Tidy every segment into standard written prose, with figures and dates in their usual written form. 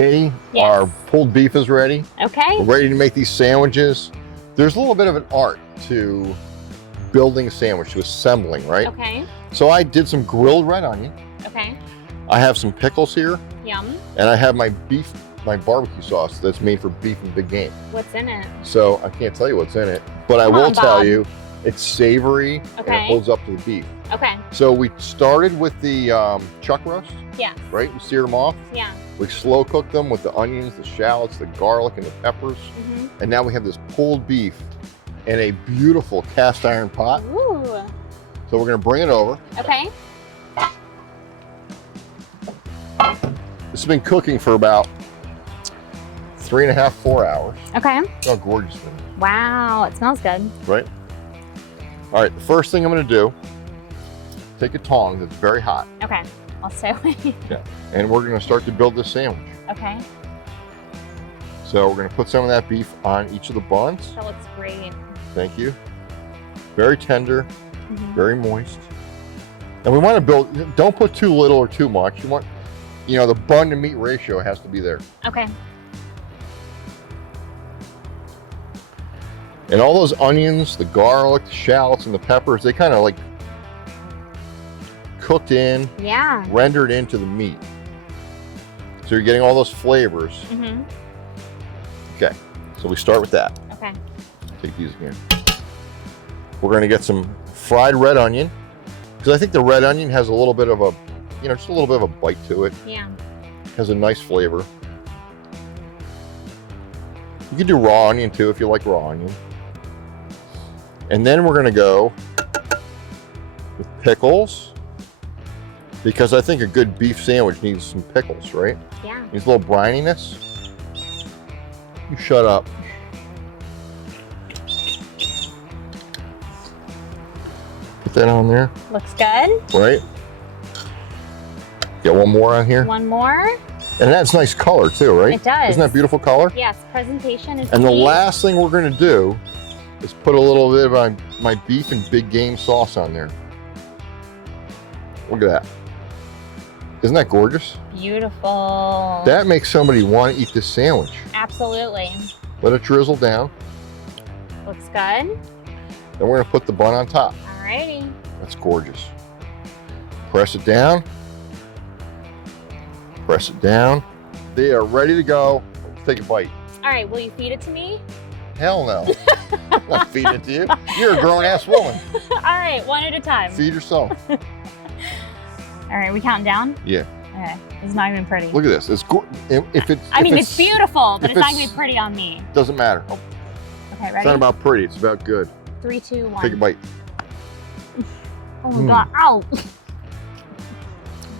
Katie, Yes. our pulled beef is ready. Okay. We're ready to make these sandwiches. There's a little bit of an art to building a sandwich, to assembling, right? Okay. So I did some grilled red onion. Okay. I have some pickles here. Yum. And I have my barbecue sauce that's made for beef and big game. What's in it? So I can't tell you what's in it, but I Come will on, tell Bob. you it's savory and Okay. it holds up to the beef. Okay. So we started with the chuck roast, Yes. right? We seared them off. Yeah. We slow cooked them with the onions, the shallots, the garlic, and the peppers. Mm-hmm. And now we have this pulled beef in a beautiful cast iron pot. Ooh. So we're gonna bring it over. Okay. This has been cooking for about 3.5, 4 hours. Okay. Look how gorgeous it is, Wow, it smells good. right? All right, the first thing I'm gonna do, take a tong that's very hot, Okay. I'll stay away. and we're gonna start to build this sandwich. Okay. So we're gonna put some of that beef on each of the buns. That looks great. Thank you. Very tender, Mhm. very moist. And we wanna build, don't put too little or too much. You want, the bun to meat ratio has to be there. Okay. And all those onions, the garlic, the shallots, and the peppers, they kind of like cooked in, Yeah. rendered into the meat. So you're getting all those flavors. Mm-hmm. Okay, so we start with that. Okay. Take these again. We're gonna get some fried red onion, because I think the red onion has a little bit of a, just a little bit of a bite to it. Yeah. Has a nice flavor. You can do raw onion too if you like raw onion. And then we're gonna go with pickles, because I think a good beef sandwich needs some pickles, right? Yeah. Needs a little brininess. You shut up. Put that on there, Looks good. right? Get one more on here. One more. And that's nice color too, right? It does. Isn't that beautiful color? Yes. Presentation is And the key. last thing we're gonna do is put a little bit of my beef and big game sauce on there. Look at that. Isn't that gorgeous? Beautiful. That makes somebody want to eat this sandwich. Absolutely. Let it drizzle down, Looks good. and we're gonna put the bun on top. Alrighty. That's gorgeous. Press it down. Press it down. They are ready to go. Let's take a bite. All right. Will you feed it to me? Hell no. I'm not feeding it to you. You're a grown-ass woman. All right. One at a time. Feed yourself. All right. We counting down? Yeah. Okay. It's not even pretty. Look at this. It's if it's. I mean, if it's beautiful, but if it's not gonna it's- be pretty on me. Doesn't matter. Okay. It's Ready? not about pretty. It's about good. 3, 2, 1. Take a bite. Oh my god! Ow! Oh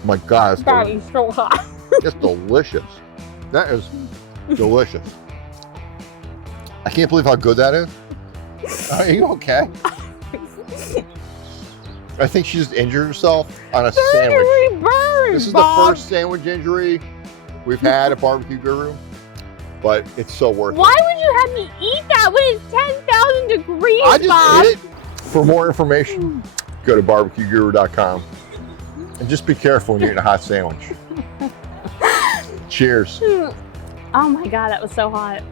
my God, That is so hot. it's delicious. That is delicious. I can't believe how good that is. Are you okay? I think she just injured herself on a sandwich. Burn, This is Bob. the first sandwich injury we've had at Barbecue Guru, but it's so worth Why it. would you have me eat that when it's 10,000 degrees, I just Bob? ate it. For more information, go to barbecueguru.com. And just be careful when you're eating a hot sandwich. Cheers. Oh my god, that was so hot.